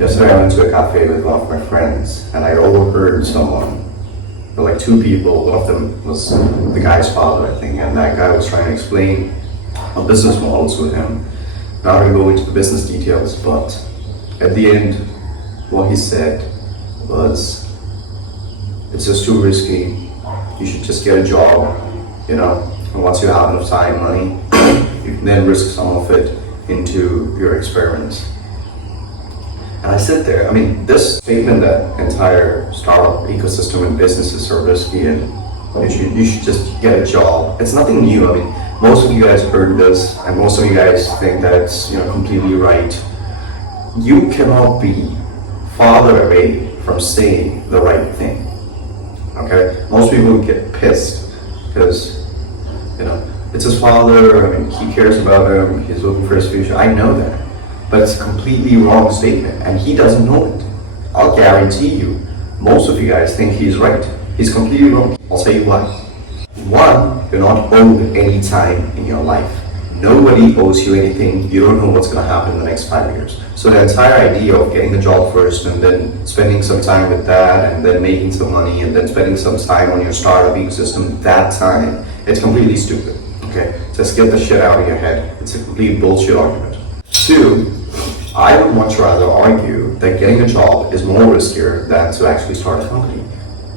Yesterday I went to a cafe with one of my friends and I overheard someone, like two people, one of them was the guy's father, I think, and that guy was trying to explain a business model to him. Not going to go into the business details, but at the end, what he said was, it's just too risky. You should just get a job, and once you have enough time, money, you can then risk some of it into your experiments. And I sit there, this statement that entire startup ecosystem and businesses are risky and you should just get a job. It's nothing new. Most of you guys heard this and most of you guys think that it's completely right. You cannot be farther away from saying the right thing. Okay? Most people get pissed because it's his father, he cares about him, he's looking for his future. I know that. But it's a completely wrong statement, and he doesn't know it. I'll guarantee you, most of you guys think he's right. He's completely wrong. I'll tell you why. One, you're not owed any time in your life. Nobody owes you anything. You don't know what's going to happen in the next 5 years. So the entire idea of getting the job first and then spending some time with that and then making some money and then spending some time on your startup ecosystem, that time, it's completely stupid. Okay? Just get the shit out of your head. It's a complete bullshit argument. Two, I would much rather argue that getting a job is more riskier than to actually start a company.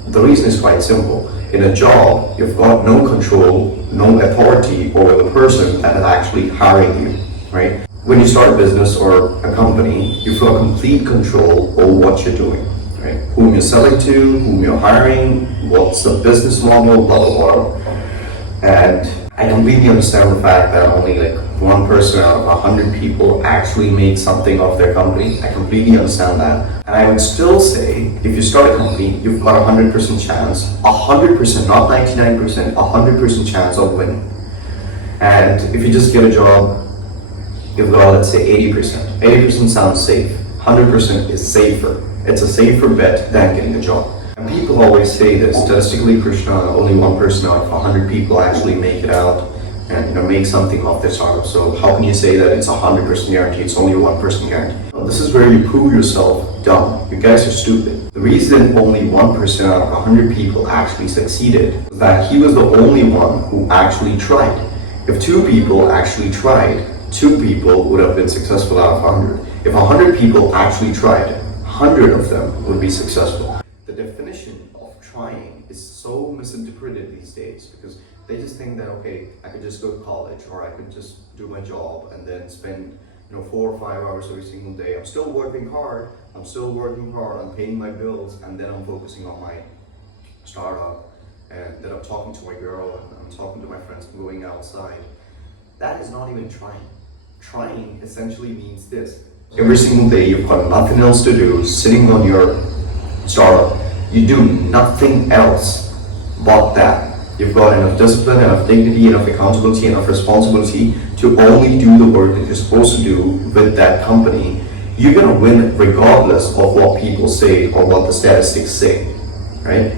The reason is quite simple. In a job, you've got no control, no authority over the person that is actually hiring you, right? When you start a business or a company, you've got complete control over what you're doing, right? Whom you're selling to, whom you're hiring, what's the business model, blah, blah, blah. And I completely understand the fact that only one person out of 100 people actually make something of their company. I completely understand that. And I would still say, if you start a company, you've got a 100% chance, 100%, not 99%, 100% chance of winning. And if you just get a job, you've got, let's say, 80%. 80% sounds safe. 100% is safer. It's a safer bet than getting a job. And people always say this, statistically, Krishna, only one person out of 100 people actually make it out and make something of their startup. So how can you say that it's 100% guarantee? It's only 1% guarantee. Well, this is where you prove yourself dumb. You guys are stupid. The reason only 1% out of 100 people actually succeeded was that he was the only one who actually tried. If 2 people actually tried, 2 people would have been successful out of 100. If 100 people actually tried, 100 of them would be successful. The definition of trying is so misinterpreted these days because they just think that, okay, I could just go to college or I could just do my job and then spend 4 or 5 hours every single day. I'm still working hard, I'm paying my bills, and then I'm focusing on my startup, and then I'm talking to my girl and I'm talking to my friends and going outside. That is not even trying. Trying essentially means this. Every single day you've got nothing else to do, sitting on your startup. You do nothing else but that. You've got enough discipline, enough dignity, enough accountability, enough responsibility to only do the work that you're supposed to do with that company. You're gonna win regardless of what people say or what the statistics say, right?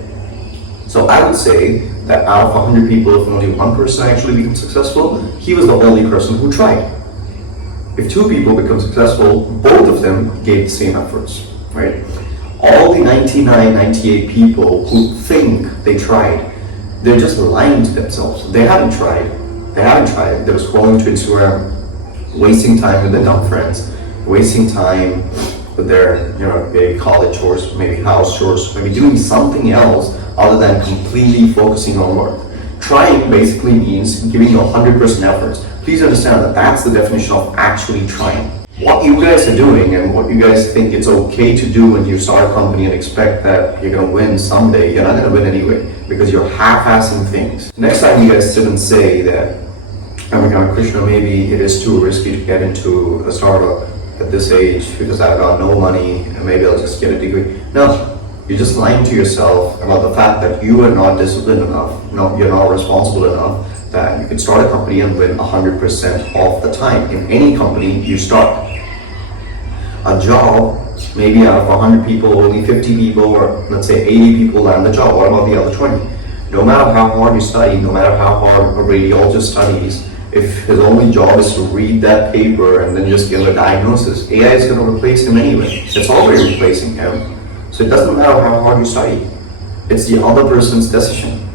So I would say that out of 100 people, if only one person actually becomes successful, he was the only person who tried. If 2 people become successful, both of them gave the same efforts, right? All the 99, 98 people who think they tried, they're just lying to themselves. They haven't tried. They're scrolling to Instagram, wasting time with their dumb friends, wasting time with their, maybe college chores, maybe house chores, maybe doing something else other than completely focusing on work. Trying basically means giving you 100% efforts. Please understand that that's the definition of actually trying. What you guys are doing and what you guys think it's okay to do when you start a company and expect that you're going to win someday, you're not going to win anyway because you're half-assing things. Next time you guys sit and say that, oh my God, Krishna, maybe it is too risky to get into a startup at this age because I've got no money and maybe I'll just get a degree. No, you're just lying to yourself about the fact that you are not disciplined enough, you're not responsible enough, that you can start a company and win 100% of the time in any company you start. A job, maybe out of 100 people, only 50 people, or let's say 80 people land the job. What about the other 20? No matter how hard you study, no matter how hard a radiologist studies, if his only job is to read that paper and then just give a diagnosis, AI is going to replace him anyway. It's already replacing him. So it doesn't matter how hard you study. It's the other person's decision.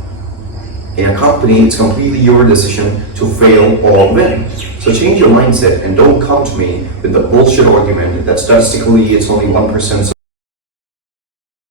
In a company, it's completely your decision to fail or win. So change your mindset and don't come to me with the bullshit argument that statistically it's only 1%.